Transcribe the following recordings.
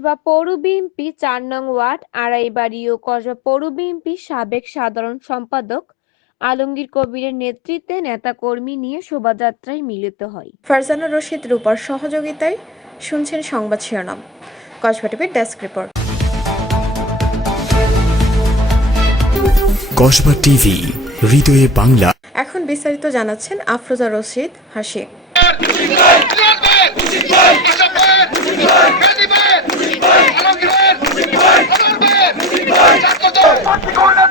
কসবা পৌর বিএনপি চার নং ওয়ার্ড আড়াইবাড়ি ও কসবা পৌর বিএনপির সাবেক সাধারণ সম্পাদক আলমগীর কবিরের নেতৃত্বে নেতাকর্মী নিয়ে শোভাযাত্রায় মিলিত হয়। ফারজানা রশিদ রূপার সহযোগিতায় শুনছেন সংবাদ শিরোনাম। কসবা টিভির ডেস্ক রিপোর্ট। কসবা টিভি হৃদয়ে বাংলা। এখন বিস্তারিত জানাচ্ছেন আফরোজা রশিদ হাসি। ভর্তি করে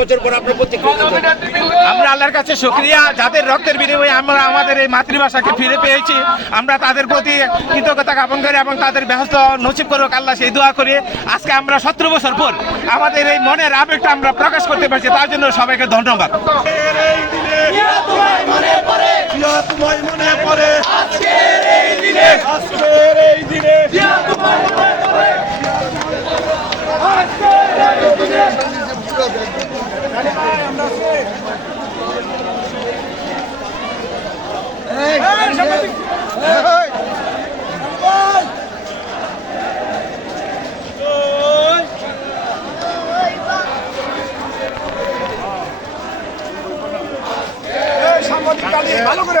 বছর পর আপনার প্রতিক্রিয়া আমরা আল্লাহর কাছে শুক্রিয়া। যাদের রক্তের বিনিময়ে আমরা আমাদের এই মাতৃভাষাকে ফিরে পেয়েছি আমরা তাদের প্রতি কৃতজ্ঞতা জ্ঞাপন করি এবং তাদের ব্যস্ত নসিব করুক আল্লাহ সেই দোয়া করি। আজকে আমরা সতেরো বছর পর আমাদের এই মনের আবেগটা আমরা প্রকাশ করতে পারছি তার জন্য সবাইকে ধন্যবাদ তোমায় মনে পড়ে আজকের এই দিনে আজকের এই দিনে ভালো করে